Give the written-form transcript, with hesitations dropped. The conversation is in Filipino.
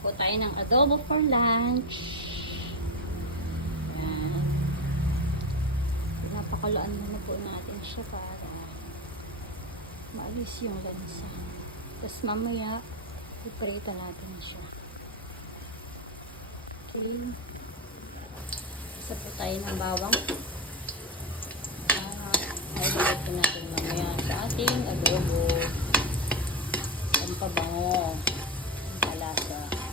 po tayo ng adobo for lunch. Ayan. Pinapakalaan muna po natin siya para maalis yung lansa. Tapos mamaya, iprito natin siya. Okay. Isa po tayo ng bawang. Ilagay po natin mamaya sa ating adobo. Ang pabango. Ang palasa.